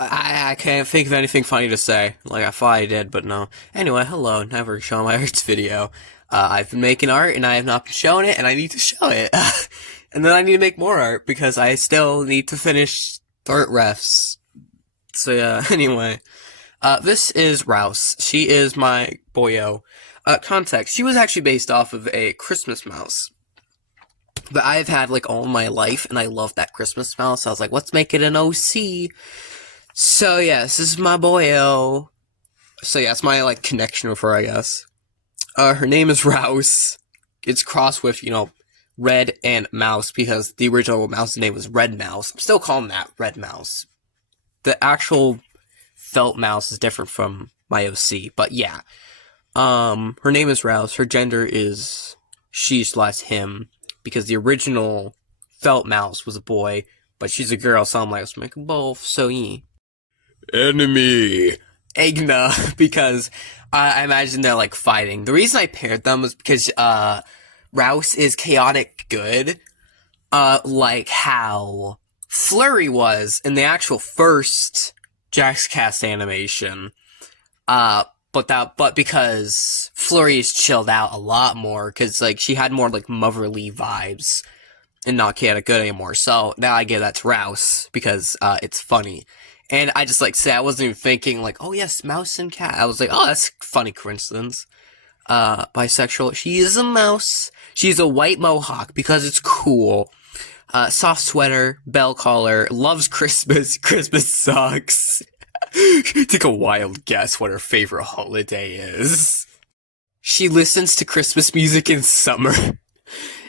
I can't think of anything funny to say. Like, I thought I did, but no. Anyway, hello, never shown my arts video. I've been making art, and I have not been showing it, and I need to show it. And then I need to make more art, because I still need to finish art refs. So yeah, anyway. This is Rouse. She is my boyo. Context. She was actually based off of a Christmas mouse that I've had, like, all my life, and I love that Christmas mouse. I was like, let's make it an OC. So, yeah, this is my boyo. So, yeah, it's my, like, connection with her, I guess. Her name is Rouse. It's crossed with, Red and Mouse, because the original mouse name was Red Mouse. I'm still calling that Red Mouse. The actual felt mouse is different from my OC, but yeah. Her name is Rouse. Her gender is she/him, because the original felt mouse was a boy, but she's a girl, so I'm like, let's make them both, so yeah. Enemy! Egna, because I imagine they're, like, fighting. The reason I paired them was because, Rouse is chaotic good, like how Flurry was in the actual first Jaxcast animation. But because Flurry is chilled out a lot more, because, like, she had more, like, motherly vibes and not chaotic good anymore. So now I give that to Rouse, because, it's funny. And I just, like, say, I wasn't even thinking, like, oh yes, mouse and cat. I was like, oh, that's a funny coincidence. Bisexual. She is a mouse. She's a white mohawk, because it's cool. Soft sweater, bell collar, loves Christmas, Christmas sucks. Take a wild guess what her favorite holiday is. She listens to Christmas music in summer.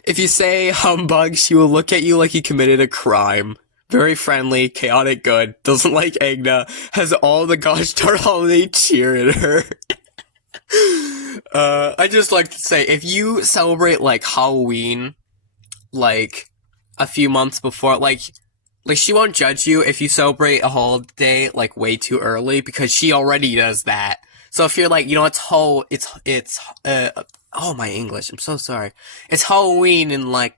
If you say humbug, she will look at you like you committed a crime. Very friendly, chaotic good, doesn't like Agna, has all the gosh darn holiday cheer in her. I just like to say, if you celebrate, like, Halloween, like, a few months before, like, she won't judge you if you celebrate a holiday, like, way too early, because she already does that. So if you're like, oh, my English, I'm so sorry. It's Halloween in, like,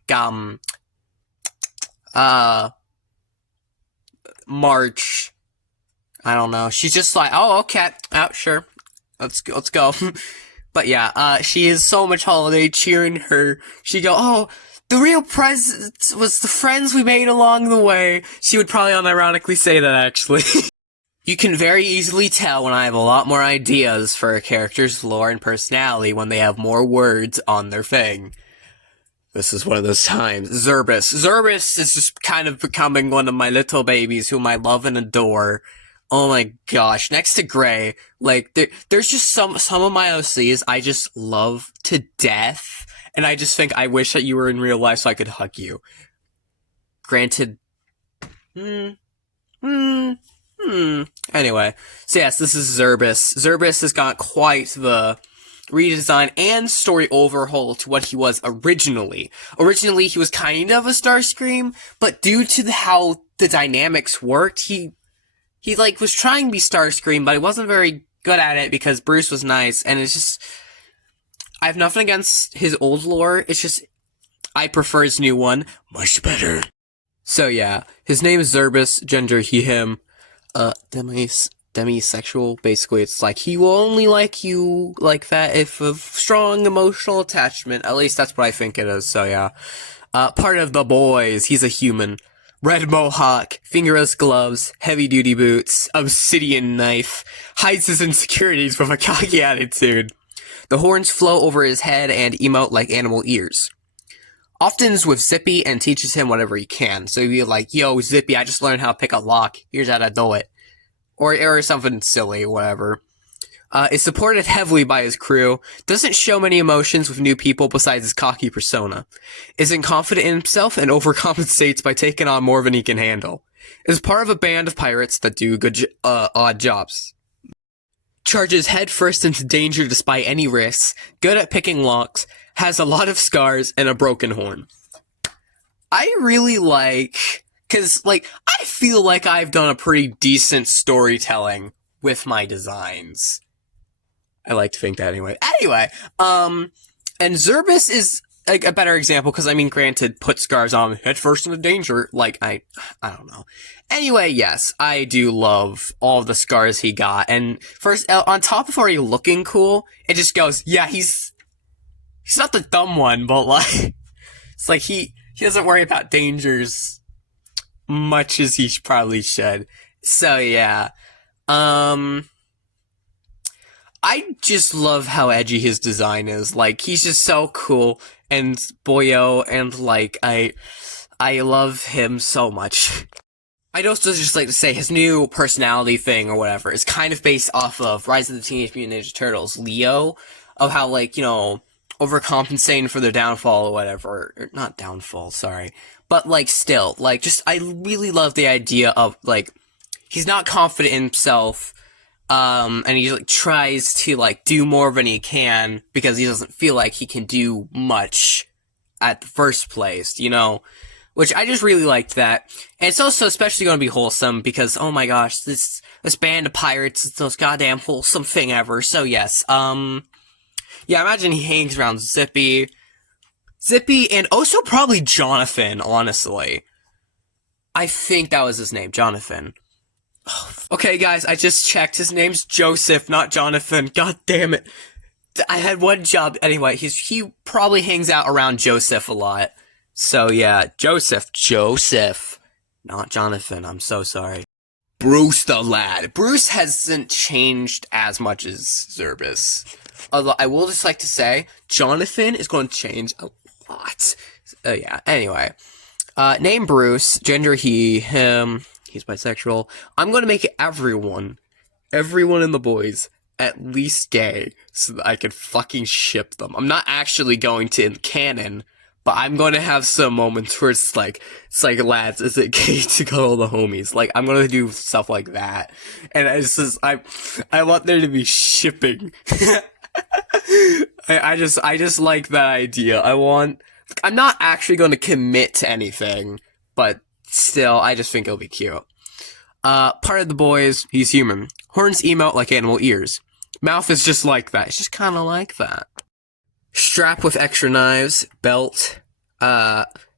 March. I don't know. She's just like, oh, okay, sure. Let's go. But yeah, she is so much holiday cheer in her. She go, oh, the real present was the friends we made along the way. She would probably unironically say that, actually. You can very easily tell when I have a lot more ideas for a character's lore and personality when they have more words on their thing. This is one of those times. Zerbus. Zerbus is just kind of becoming one of my little babies whom I love and adore. Oh my gosh. Next to Gray, like, there's just some of my OCs I just love to death. And I just think I wish that you were in real life so I could hug you. Granted. Anyway. So yes, this is Zerbus. Zerbus has got quite the redesign and story overhaul to what he was originally. Originally, he was kind of a Starscream, but due to how the dynamics worked, he like was trying to be Starscream, but he wasn't very good at it because Bruce was nice, and it's just, I have nothing against his old lore, it's just, I prefer his new one much better. So yeah, his name is Zerbus, gender he, him, demisexual, basically it's like, he will only like you like that if of strong emotional attachment, at least that's what I think it is, so yeah. Part of the boys, he's a human. Red mohawk, fingerless gloves, heavy-duty boots, obsidian knife, hides his insecurities with a cocky attitude. The horns flow over his head and emote like animal ears. Often is with Zippy and teaches him whatever he can. So he'd be like, yo, Zippy, I just learned how to pick a lock. Here's how to do it. Or something silly, whatever. Is supported heavily by his crew, doesn't show many emotions with new people besides his cocky persona, isn't confident in himself and overcompensates by taking on more than he can handle, is part of a band of pirates that do odd jobs, charges headfirst into danger despite any risks, good at picking locks, has a lot of scars, and a broken horn. I really like, cause, like, I feel like I've done a pretty decent storytelling with my designs. I like to think that anyway. And Zerbus is like a better example, because I mean, granted, put scars on head first into danger. Like I don't know. Anyway, yes, I do love all of the scars he got, and first on top of already looking cool, it just goes, yeah, he's not the dumb one, but like it's like he doesn't worry about dangers much as he probably should. So yeah, um. I just love how edgy his design is. Like, he's just so cool and boyo, and like, I love him so much. I'd also just like to say his new personality thing or whatever is kind of based off of Rise of the Teenage Mutant Ninja Turtles, Leo, of how, like, you know, overcompensating for their downfall or whatever. Or not downfall, sorry. But, like, still, like, just, I really love the idea of, like, he's not confident in himself, and he like tries to like do more than he can because he doesn't feel like he can do much at the first place, you know? Which I just really liked that. And it's also especially going to be wholesome because, oh my gosh, this band of pirates is the most goddamn wholesome thing ever. So yes, yeah, imagine he hangs around Zippy, and also probably Jonathan, honestly. I think that was his name, Jonathan. Okay, guys, I just checked. His name's Joseph, not Jonathan. God damn it. I had one job. Anyway, he probably hangs out around Joseph a lot. So, yeah, Joseph. Not Jonathan, I'm so sorry. Bruce the lad. Bruce hasn't changed as much as Zerbus. Although, I will just like to say, Jonathan is going to change a lot. Yeah, anyway. Name Bruce, gender he, him. He's bisexual. I'm going to make everyone in the boys, at least gay, so that I can fucking ship them. I'm not actually going to in canon, but I'm going to have some moments where it's like, lads, is it gay to cuddle the homies? Like, I'm going to do stuff like that. And it's just, I want there to be shipping. I just like that idea. I'm not actually going to commit to anything, but still, I just think it'll be cute. Part of the boys, he's human. Horns emote like animal ears. Mouth is just like that. It's just kind of like that. Strap with extra knives. Belt.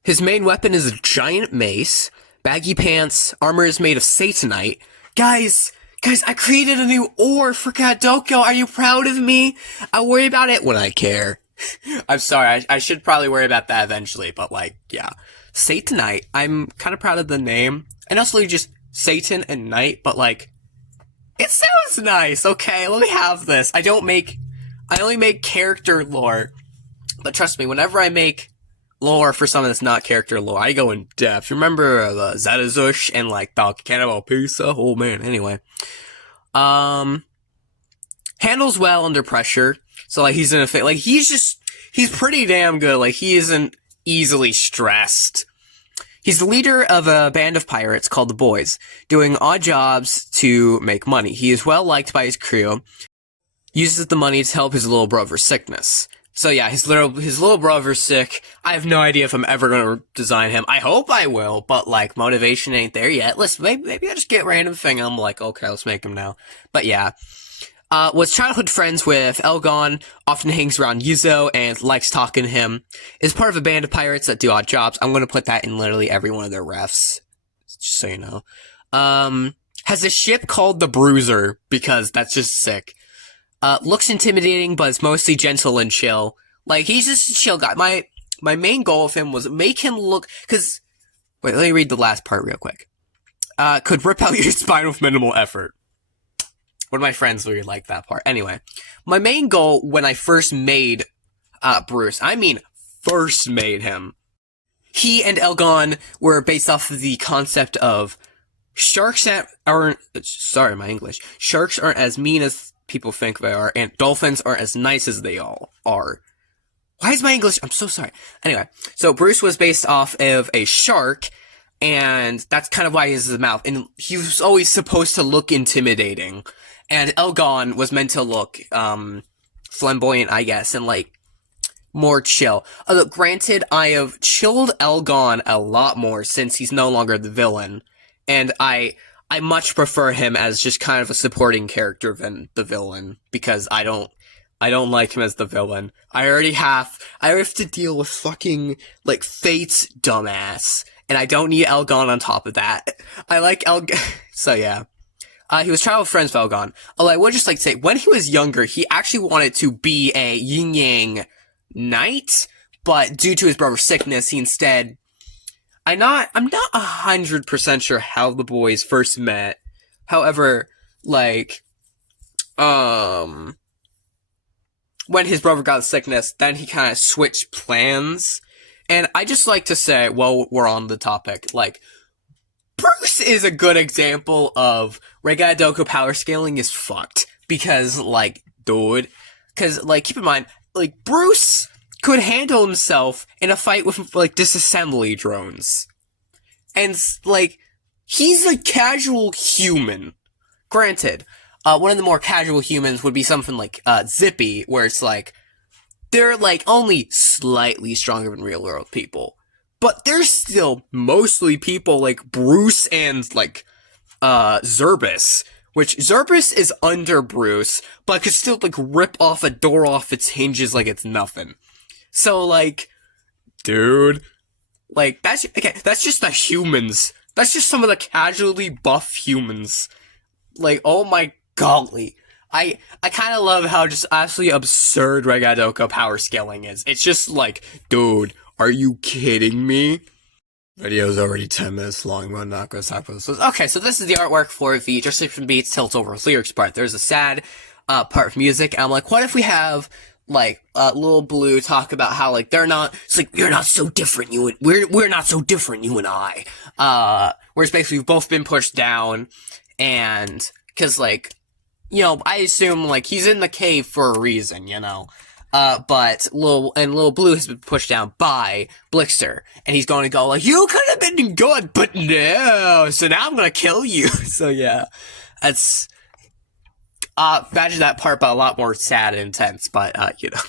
His main weapon is a giant mace. Baggy pants. Armor is made of satanite. Guys, I created a new ore for Doko. Are you proud of me? I worry about it when I care. I'm sorry, I should probably worry about that eventually, but like, yeah. Satanite, I'm kind of proud of the name. And also just Satan and Knight, but like, it sounds nice, okay, let me have this. I only make character lore. But trust me, whenever I make lore for something that's not character lore, I go in depth. Remember Zetazush and like the Cannibal Pizza? Oh man, anyway. Handles well under pressure. So like he's in a like he's pretty damn good. Like he isn't easily stressed. He's the leader of a band of pirates called the Boys, doing odd jobs to make money. He is well liked by his crew, uses the money to help his little brother's sickness. So yeah, his little brother's sick. I have no idea if I'm ever gonna design him. I hope I will, but like motivation ain't there yet. Maybe I just get random thing and I'm like, okay, let's make him now. But yeah. Was childhood friends with Elgon, often hangs around Yuzo, and likes talking to him. Is part of a band of pirates that do odd jobs. I'm gonna put that in literally every one of their refs. Just so you know. Has a ship called the Bruiser, because that's just sick. Looks intimidating, but is mostly gentle and chill. Like, he's just a chill guy. My main goal of him was make him look, cause, wait, let me read the last part real quick. Could rip out your spine with minimal effort. One of my friends really liked that part. Anyway, my main goal when I first made Bruce, first made him, he and Elgon were based off of the concept of sharks aren't as mean as people think they are, and dolphins aren't as nice as they all are. Why is my English? I'm so sorry. Anyway, so Bruce was based off of a shark, and that's kind of why he has his mouth, and he was always supposed to look intimidating. And Elgon was meant to look, flamboyant, I guess, and, like, more chill. Although, granted, I have chilled Elgon a lot more since he's no longer the villain. And I much prefer him as just kind of a supporting character than the villain, because I I don't like him as the villain. I have to deal with fucking, like, Fate's dumbass. And I don't need Elgon on top of that. I like Elgon. So yeah. He was travel friends with Elgon. Although I would just like to say, when he was younger, he actually wanted to be a yin-yang knight. But due to his brother's sickness, he instead... I'm not 100% sure how the boys first met. However, like... when his brother got sickness, then he kind of switched plans. And I just like to say, while we're on the topic, like, Bruce is a good example of ragata doko power scaling is fucked. Because, like, dude, because, like, keep in mind, like, Bruce could handle himself in a fight with, like, disassembly drones. And, like, he's a casual human. Granted, one of the more casual humans would be something like Zippy, where it's like, they're like only slightly stronger than real world people. But they're still mostly people like Bruce and like Zerbus. Which Zerbus is under Bruce, but could still like rip off a door off its hinges like it's nothing. So like, dude, like that's just the humans. That's just some of the casually buff humans. Like, oh my golly. I kind of love how just absolutely absurd ragata doko power scaling is. It's just like, dude, are you kidding me? Video's already 10 minutes long, but I'm not going to talk about this. Okay, so this is the artwork for the Description Beats Tilt Over lyrics part. There's a sad part of music, and I'm like, what if we have, like, Lil Blue talk about how, like, it's like, you're not so different, we're not so different, you and I. Whereas basically we've both been pushed down, and, cause, like, you know, I assume, like, he's in the cave for a reason, you know? But Lil Blue has been pushed down by Blixter, and he's going to go like, you could have been good, but no, so now I'm gonna kill you. So yeah, that's, imagine that part, but a lot more sad and intense, but, you know.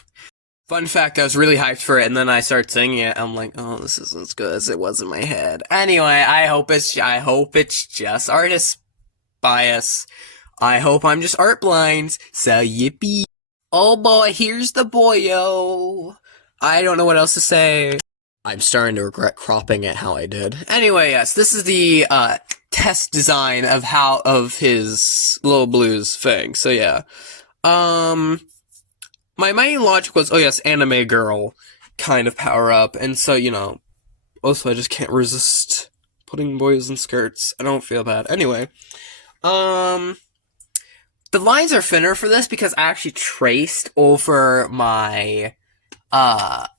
Fun fact, I was really hyped for it, and then I started singing it, I'm like, oh, this isn't as good as it was in my head. Anyway, I hope it's just artist bias. I hope I'm just art blind, so yippee. Oh boy, here's the boyo. I don't know what else to say. I'm starting to regret cropping it how I did. Anyway, yes, this is the, test design of his Lil Blue's thing, so yeah. My main logic was, oh yes, anime girl kind of power up, and so, you know, also I just can't resist putting boys in skirts. I don't feel bad. Anyway, the lines are thinner for this because I actually traced over my,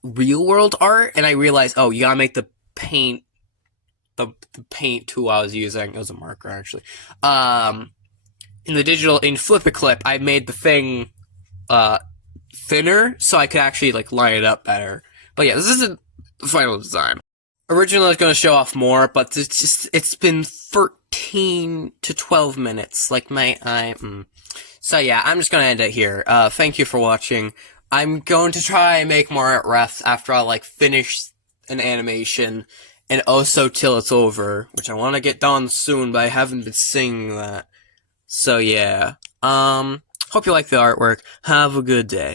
real world art, and I realized, oh, you gotta make the paint tool I was using, it was a marker actually, in Flip a Clip, I made the thing, thinner, so I could actually, like, line it up better. But yeah, this isn't the final design. Originally I was gonna show off more, but it's been 13 to 12 minutes, like So yeah, I'm just gonna end it here. Thank you for watching. I'm going to try and make more art refs after I, like, finish an animation, and also till it's over, which I want to get done soon, but I haven't been singing that. So yeah, hope you like the artwork. Have a good day.